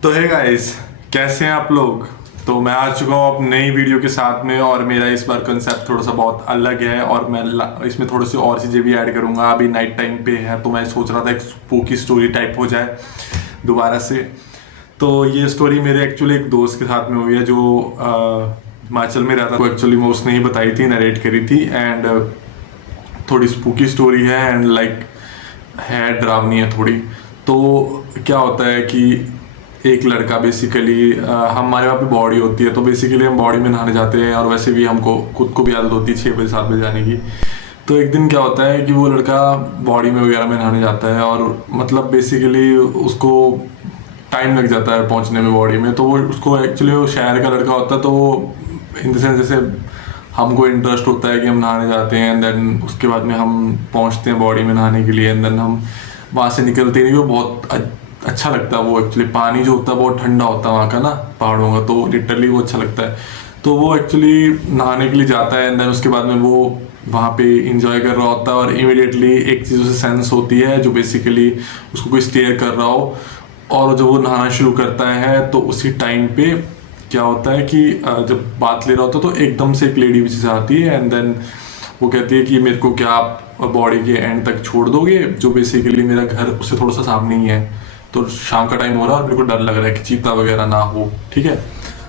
तो है गाइस, कैसे हैं आप लोग। तो मैं आ चुका हूँ अब नई वीडियो के साथ में, और मेरा इस बार कंसेप्ट थोड़ा सा बहुत अलग है और मैं इसमें थोड़ी सी और चीज़ें भी ऐड करूँगा। अभी नाइट टाइम पे है तो मैं सोच रहा था एक स्पूकी स्टोरी टाइप हो जाए दोबारा से। तो ये स्टोरी मेरे एक्चुअली एक दोस्त के साथ में हुई है जो हिमाचल में रहता था। तो एक्चुअली मैं उसने ही बताई थी, नरेट करी थी, एंड थोड़ी स्पूकी स्टोरी है एंड लाइक है, डरावनी है थोड़ी। तो क्या होता है कि एक लड़का बेसिकली हमारे वहाँ पे बॉडी होती है, तो बेसिकली हम बॉडी में नहाने जाते हैं, और वैसे भी हमको खुद को भी आदत होती है 6 बजे 7 बजे जाने की। तो एक दिन क्या होता है कि वो लड़का बॉडी में वगैरह में नहाने जाता है, और मतलब बेसिकली उसको टाइम लग जाता है पहुंचने में बॉडी में। तो वो उसको एक्चुअली वो शहर का लड़का होता है, तो वो इन द सेंस जैसे हमको इंटरेस्ट होता है कि हम नहाने जाते हैं, एंड देन उसके बाद में हम पहुंचते हैं बॉडी में नहाने के लिए, एंड देन हम वहाँ से निकलते नहीं। वो बहुत अच्छा लगता है। वो एक्चुअली पानी जो होता है बहुत ठंडा होता है वहाँ का ना, पहाड़ों का, तो लिटरली वो अच्छा लगता है। तो वो एक्चुअली नहाने के लिए जाता है, एंड देन उसके बाद में वो वहाँ पे इंजॉय कर रहा होता है, और इमीडिएटली एक चीज़ उसे सेंस होती है जो बेसिकली उसको कोई स्टेयर कर रहा हो। और जब वो नहाना शुरू करता है तो उसी टाइम पे क्या होता है कि जब बात ले रहा होता है तो एकदम से एक लेडी पीछे से आती है, एंड देन वो कहती है कि मेरे को क्या आप बॉडी के एंड तक छोड़ दोगे, जो बेसिकली मेरा घर उससे थोड़ा सा सामने ही है। तो शाम का टाइम हो रहा है और मेरे को डर लग रहा है कि चीता वगैरह ना हो, ठीक है।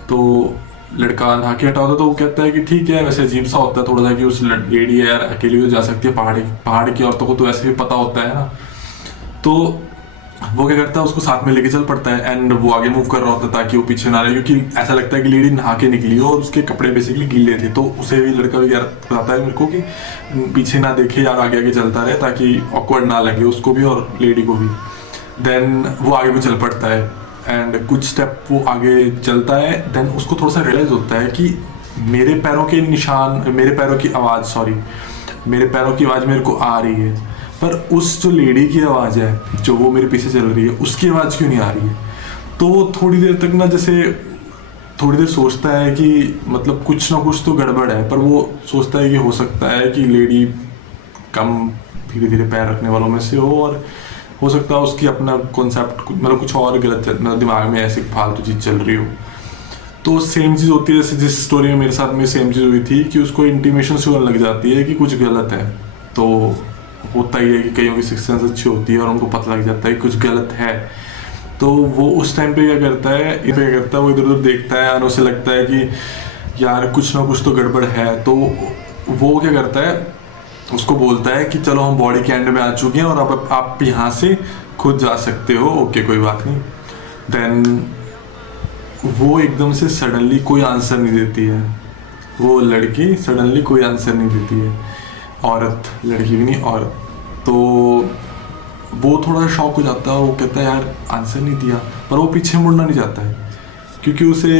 तो लड़का नहा के हटा होता है, तो वो कहता है कि ठीक है, वैसे अजीब सा होता है थोड़ा सा कि उस लेडी है यार, अकेली तो जा सकती है, पहाड़ की औरतों को तो वैसे भी पता होता है ना। तो वो क्या करता है, उसको साथ में लेके चल पड़ता है, एंड वो आगे मूव कर रहा होता है ताकि वो पीछे ना रहे, क्योंकि ऐसा लगता है कि लेडी नहा के निकली हो और उसके कपड़े बेसिकली गीले थे। तो उसे भी लड़का भी यार बताता है मेरे को कि पीछे ना देखे यार, आगे आगे चलता रहे ताकि ऑकवर्ड ना लगे उसको भी और लेडी को भी। देन वो आगे भी चल पड़ता है, एंड कुछ स्टेप वो आगे चलता है, देन उसको थोड़ा सा रियलाइज होता है कि मेरे पैरों के निशान, मेरे पैरों की आवाज़, सॉरी, मेरे पैरों की आवाज़ मेरे को आ रही है, पर उस जो लेडी की आवाज़ है जो वो मेरे पीछे चल रही है, उसकी आवाज़ क्यों नहीं आ रही है। तो वो थोड़ी देर तक ना, जैसे थोड़ी देर सोचता है कि मतलब कुछ ना कुछ तो गड़बड़ है, पर वो सोचता है कि हो सकता है कि लेडी कम धीरे धीरे पैर रखने वालों में से हो, और हो सकता है उसकी अपना कॉन्सेप्ट मतलब कुछ और गलत मतलब दिमाग में ऐसी फालतू चीज़ चल रही हो। तो सेम चीज़ होती है जैसे जिस स्टोरी में मेरे साथ में सेम चीज़ हुई थी कि उसको इंटीमेशन शुरू होने लग जाती है कि कुछ गलत है। तो होता ही है कि कईयों की सिक्स सेंस अच्छी होती है और उनको पता लग जाता है कि कुछ गलत है। तो वो उस टाइम पे क्या करता है, वो इधर उधर देखता है और उसे लगता है कि यार कुछ ना कुछ तो गड़बड़ है। तो वो क्या करता है, उसको बोलता है कि चलो हम बॉडी के एंड में आ चुके हैं और अब आप यहाँ से खुद जा सकते हो, ओके कोई बात नहीं। देन वो एकदम से सडनली कोई आंसर नहीं देती है, वो लड़की सडनली कोई आंसर नहीं देती है, औरत, लड़की भी नहीं औरत। तो वो थोड़ा शॉक हो जाता है, वो कहता है यार आंसर नहीं दिया, पर वो पीछे मुड़ना नहीं चाहता है क्योंकि उसे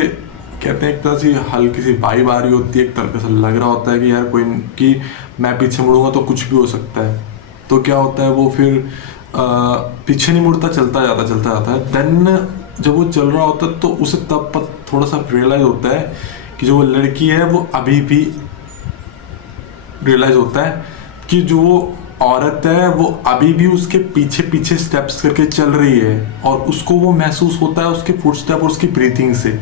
कहते हैं एक तरह से हल्की सी वाइब आ रही होती है, एक तरह से लग रहा होता है कि यार कोई, कि मैं पीछे मुड़ूंगा तो कुछ भी हो सकता है। तो क्या होता है, वो फिर पीछे नहीं मुड़ता, चलता जाता है। देन जब वो चल रहा होता है तो उसे तब थोड़ा सा रियलाइज होता है कि जो वो लड़की है वो अभी भी, रियलाइज होता है कि जो औरत है वो अभी भी उसके पीछे पीछे स्टेप्स करके चल रही है, और उसको वो महसूस होता है उसके फुटस्टेप और उसकी ब्रीथिंग से।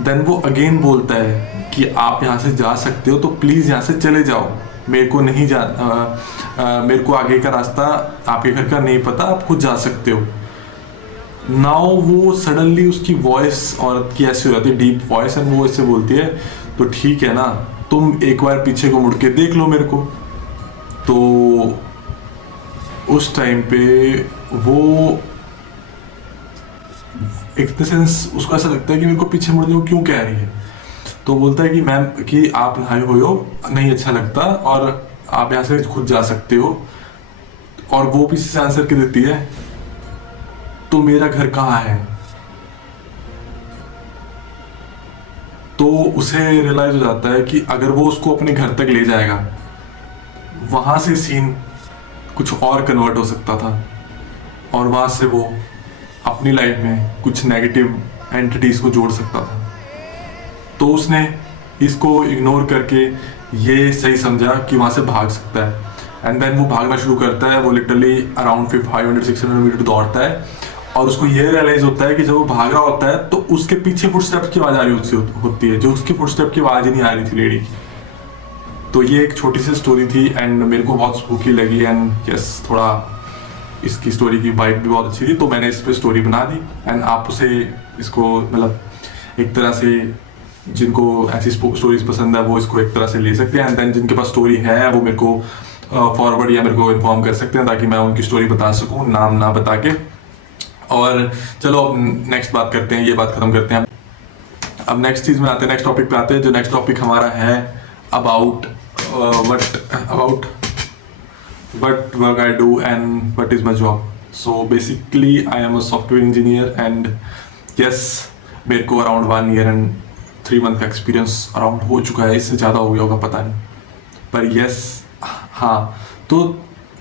देन वो अगेन बोलता है कि आप यहाँ से जा सकते हो तो प्लीज़ यहाँ से चले जाओ, मेरे को नहीं मेरे को आगे का रास्ता आपके घर का नहीं पता, आप खुद जा सकते हो। नाउ वो सडनली उसकी वॉइस औरत की ऐसी हो जाती है, डीप वॉइस, एंड वो इससे बोलती है तो ठीक है ना, तुम एक बार पीछे को मुड़ के देख लो मेरे को। तो उस टाइम पे वो एक सेंस उसको ऐसा लगता है कि मेरे को पीछे मुड़ने को क्यों कह रही है। तो बोलता है कि मैम कि आप नहाए हुए हो, नहीं अच्छा लगता, और आप यहाँ से खुद जा सकते हो। और वो पीछे से आंसर कर देती है तो मेरा घर कहाँ है। तो उसे रियलाइज हो जाता है कि अगर वो उसको अपने घर तक ले जाएगा, वहां से सीन कुछ और कन्वर्ट हो सकता था, और वहां से वो अपनी लाइफ में कुछ नेगेटिव एंटिटीज को जोड़ सकता था। तो उसने इसको इग्नोर करके ये सही समझा कि वहां से भाग सकता है, एंड देन वो भागना शुरू करता है। वो लिटरली अराउंड 500-600 मीटर दौड़ता है, और उसको ये रियलाइज होता है कि जब वो भाग रहा होता है तो उसके पीछे फुटस्टेप की आवाज आ रही होती है, जो उसकी फुटस्टेप की आवाज ही नहीं आ रही थी लेडी की। तो ये एक छोटी सी स्टोरी थी एंड मेरे को बहुत स्पूकी लगी एंड यस, थोड़ा इसकी स्टोरी की वाइब भी बहुत अच्छी थी, तो मैंने इस पे स्टोरी बना दी एंड आप उसे इसको मतलब एक तरह से जिनको ऐसी स्टोरीज पसंद है वो इसको एक तरह से ले सकते हैं एंड देन जिनके पास स्टोरी है वो मेरे को फॉरवर्ड या मेरे को इन्फॉर्म कर सकते हैं ताकि मैं उनकी स्टोरी बता सकूं नाम ना बता के। और चलो अब नेक्स्ट बात करते हैं, ये बात खत्म करते हैं। अब नेक्स्ट चीज में आते हैं, नेक्स्ट टॉपिक पे आते हैं। जो नेक्स्ट टॉपिक हमारा है about what work I do and what is my job. So basically I am a software engineer and yes, मेरे को अराउंड 1 year and 3 month का एक्सपीरियंस अराउंड हो चुका है, इससे ज़्यादा हो गया होगा पता नहीं, पर यस हाँ। तो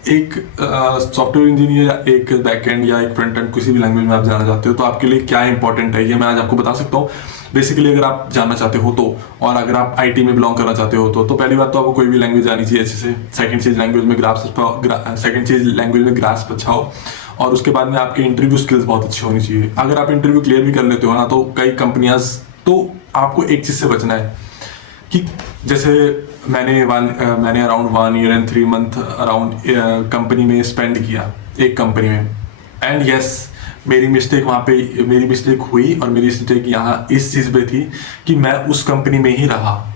एक सॉफ्टवेयर इंजीनियर या एक बैकएंड या एक फ्रंट एंड किसी भी लैंग्वेज में आप जाना चाहते हो तो आपके लिए क्या इंपॉर्टेंट है ये मैं आज आपको बता सकता हूँ। बेसिकली अगर आप जानना चाहते हो तो, और अगर आप आईटी में बिलोंग करना चाहते हो तो पहली बात तो आपको कोई भी लैंग्वेज आनी चाहिए अच्छे से। सेकंड चीज लैंग्वेज में ग्रास्प अच्छा हो, और उसके बाद में आपके इंटरव्यू स्किल्स बहुत अच्छी होनी चाहिए। अगर आप इंटरव्यू क्लियर भी कर लेते हो ना तो कई कंपनियां, तो आपको एक चीज से बचना है कि जैसे मैंने around 1 year and 3 month around company में स्पेंड किया, एक कंपनी में, एंड यस मेरी मिस्टेक हुई और मेरी मिस्टेक यहाँ इस चीज़ पे थी कि मैं उस कंपनी में ही रहा।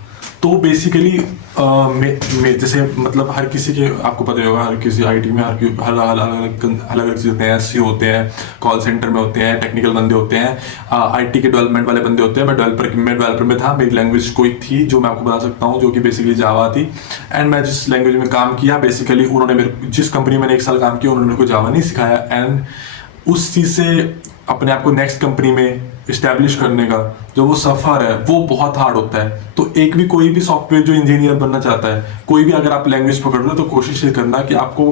तो बेसिकली जैसे मतलब हर किसी के आपको पता ही होगा, हर किसी आईटी में अलग चीज़ होते हैं, एससी होते हैं, कॉल सेंटर में होते हैं, टेक्निकल बंदे होते हैं, आईटी के डेवलपमेंट वाले बंदे होते हैं। मैं डेवलपर में था, मेरी लैंग्वेज कोई थी जो मैं आपको बता सकता हूँ, जो कि बेसिकली जावा थी। एंड मैं जिस लैंग्वेज में काम किया, बेसिकली उन्होंने जिस कंपनी में 1 साल काम किया उन्होंने मेरे को जावा नहीं सिखाया, एंड उस चीज़ से अपने आप को नेक्स्ट कंपनी में इस्टेब्लिश करने का जो वो सफ़र है वो बहुत हार्ड होता है। तो कोई भी सॉफ्टवेयर जो इंजीनियर बनना चाहता है, कोई भी अगर आप लैंग्वेज पकड़ रहे हो तो कोशिश ये करना कि आपको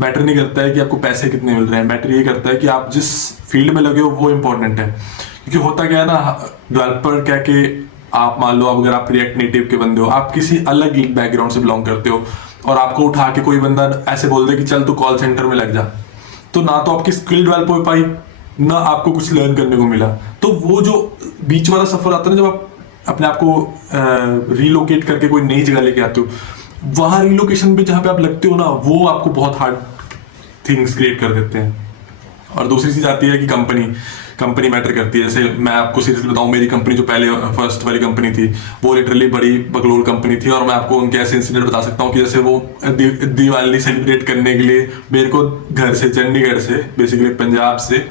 मैटर नहीं करता है कि आपको पैसे कितने मिल रहे हैं, मैटर ये करता है कि आप जिस फील्ड में लगे हो वो इम्पोर्टेंट है। क्योंकि होता क्या है ना, डेवलपर कह के आप मान लो अगर आप रिएक्ट नेटिव के बंदे हो, आप किसी अलग बैकग्राउंड से बिलोंग करते हो और आपको उठा के कोई बंदा ऐसे बोल दे कि चल तू कॉल सेंटर में लग जा, तो ना तो आपकी स्किल डेवलप हो पाई, ना आपको कुछ लर्न करने को मिला। तो वो जो बीच वाला सफर आता है ना, जब आप अपने आप को रिलोकेट करके कोई नई जगह लेके आते हो, वहां रिलोकेशन पे जहाँ पे आप लगते हो ना, वो आपको बहुत हार्ड थिंग्स क्रिएट कर देते हैं। और दूसरी चीज आती है कि कंपनी मैटर करती है। जैसे मैं आपको सीरियसली बताऊं, मेरी कंपनी जो पहले फर्स्ट वाली कंपनी थी वो लिटरली बड़ी बकलोल कंपनी थी, और मैं आपको उनके ऐसे इंसिडेंट बता सकता हूँ कि जैसे वो दिवाली सेलिब्रेट करने के लिए मेरे को घर से, चंडीगढ़ से, बेसिकली पंजाब से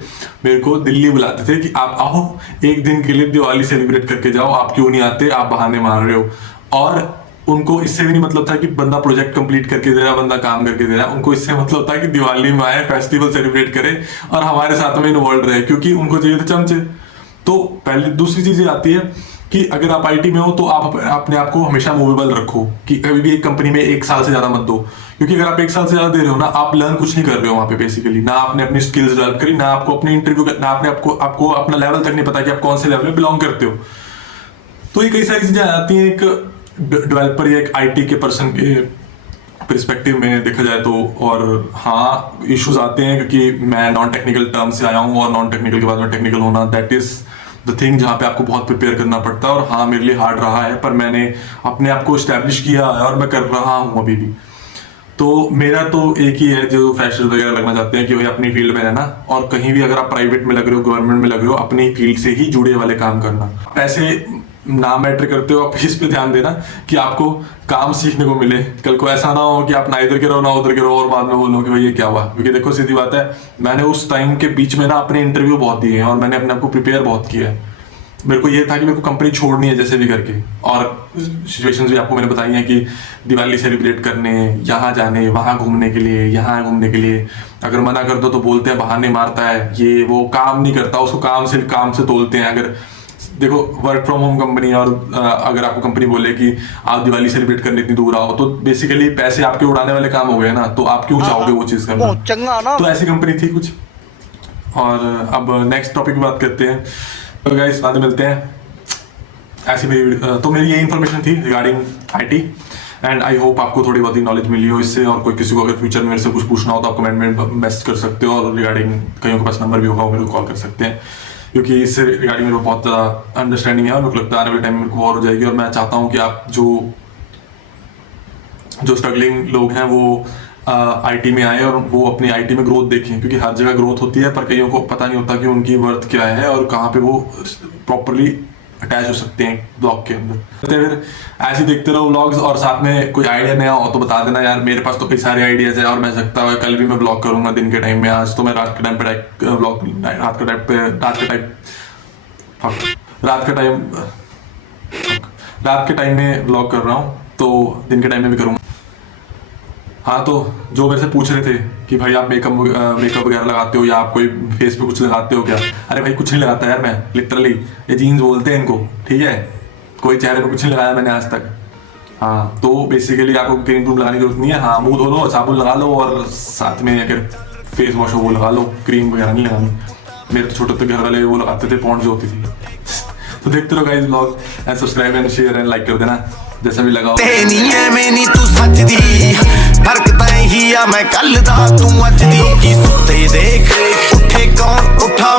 मेरे को दिल्ली बुलाते थे कि आप आओ एक दिन के लिए दिवाली सेलिब्रेट करके जाओ, आप क्यों नहीं आते, आप बहाने मार रहे हो। और उनको इससे भी नहीं मतलब था कि बंदा प्रोजेक्ट कंप्लीट करके दे रहा, बंदा काम करके दे रहा, उनको इससे मतलब था कि दिवाली में आए, फेस्टिवल सेलिब्रेट करे और हमारे साथ में इन्वॉल्व रहे, क्योंकि उनको चाहिए थे चमचे। तो पहले दूसरी चीज ये आती है कि अगर आप आईटी में हो तो आप अपने आप को हमेशा मूवेबल रखो, कि कभी भी एक कंपनी में 1 साल से ज्यादा मत दो, क्योंकि अगर आप 1 साल से ज्यादा दे रहे हो ना, आप लर्न कुछ नहीं कर रहे हो वहां पे। बेसिकली ना आपने अपनी स्किल्स डेवलप करी, ना आपको अपने इंटरव्यू, ना आपको अपना लेवल तक नहीं पता कि आप कौन से लेवल में बिलोंग करते हो। तो ये कई सारी चीजें आ जाती हैं एक डेवलपर या एक आईटी के पर्सन के पर्सपेक्टिव में देखा जाए तो। और हाँ, इश्यूज आते हैं क्योंकि मैं नॉन टेक्निकल टर्म से आया हूँ, और नॉन टेक्निकल के बाद में टेक्निकल होना, दैट इज द थिंग जहाँ पे आपको बहुत प्रिपेयर करना पड़ता है। और हाँ, मेरे लिए हार्ड रहा है, पर मैंने अपने आप को इस्टेब्लिश किया है और मैं कर रहा हूँ अभी भी। तो मेरा तो एक ही है, जो फ्रेशर्स वगैरह लगना चाहते हैं कि भाई अपनी फील्ड में रहना, और कहीं भी अगर आप प्राइवेट में लग रहे हो, गवर्नमेंट में लग रहे हो, अपनी फील्ड से ही जुड़े वाले काम करना। पैसे ना मैटर करते हो, आप इस पे ध्यान देना कि आपको काम सीखने को मिले। कल को ऐसा ना हो कि आप ना इधर के रहो ना उधर के रहो और बाद में बोलो कि भाई ये क्या हुआ। क्योंकि देखो सीधी बात है, मैंने उस टाइम के बीच में ना अपने इंटरव्यू बहुत दिए हैं और मैंने अपने आप को प्रिपेयर बहुत किया है। मेरे को ये था कि मेरे को कंपनी छोड़नी है जैसे भी करके, और सिचुएशंस भी आपको मैंने बताई हैं कि दिवाली सेलिब्रेट करने, यहाँ जाने, वहाँ घूमने के लिए, यहाँ घूमने के लिए। अगर मना कर दो तो बोलते हैं बहाने मारता है, ये वो, काम नहीं करता, उसको काम से तोलते हैं। अगर देखो वर्क फ्रॉम होम कंपनी, और अगर आपको कंपनी बोले कि आप दिवाली सेलिब्रेट करने इतनी दूर आओ, तो बेसिकली पैसे आपके उड़ाने वाले काम हो गए ना, तो आप क्यों चाहोगे वो चीज़ करना। तो ऐसी कंपनी थी कुछ। और अब नेक्स्ट टॉपिक की बात करते हैं। तो गाइस बाद में मिलते हैं। ऐसी मेरी तो मेरी ये इन्फॉर्मेशन थी regarding IT. And I hope आपको थोड़ी बहुत ही नॉलेज मिली हो इससे, और कोई किसी को अगर फ्यूचर में मेरे से कुछ पूछना हो तो आप कमेंट में मैसेज कर सकते हो, और रिगार्डिंग कईयों के पास नंबर भी होगा, मेरे को कॉल कर सकते हैं, क्योंकि इससे रिगार्डिंग मेरे को बहुत ज़्यादा अंडरस्टैंडिंग है और मेरे को लगता है आने वाले टाइम में मेरे को और हो जाएगी। और मैं चाहता हूँ कि आप जो स्ट्रगलिंग लोग हैं वो आईटी में आए और वो अपनी आईटी में ग्रोथ देखें, क्योंकि हर जगह ग्रोथ होती है पर कईयों को पता नहीं होता कि उनकी वर्थ क्या है और कहाँ पे वो प्रॉपरली अटैच हो सकते हैं ब्लॉग के अंदर। तो फिर ऐसे ही देखते रहो व्लॉग्स, और साथ में कोई आइडिया नया हो तो बता देना यार, मेरे पास तो कई सारे आइडियाज है और मैं सकता है कल भी मैं ब्लॉग करूंगा दिन के टाइम में। आज तो मैं रात के टाइम पे ब्लॉग रात के टाइम में ब्लॉग कर रहा हूँ, तो दिन के टाइम में भी करूँगा। हाँ, तो जो मेरे से पूछ रहे थे कि भाई आप मेकअप वगैरह लगाते हो या आप कोई फेस पे कुछ लगाते हो क्या? अरे भाई कुछ नहीं लगाता यार, मैं लिटरली ये जीन्स बोलते हैं इनको, ठीक है, कोई चेहरे पे कुछ नहीं लगाया मैंने आज तक। हाँ, तो बेसिकली आपको क्रीम व्रूम लगाने की जरूरत नहीं है। हाँ, मुंह धो लो, साबुन लगा लो और साथ में अगर फेस वॉश हो वो लगा लो, क्रीम वगैरह नहीं लगानी। मेरे तो छोटे घर वाले वो लगाते थे, पॉन्ड जो होती थी। तो देखते रहो guys vlog, and subscribe and share and like कर देना जैसा भी लगा। मैनी तू सजदी फर्क तैं ही आ, मैं कल दा तू अज दी की सुते देख उठे कौन उठा।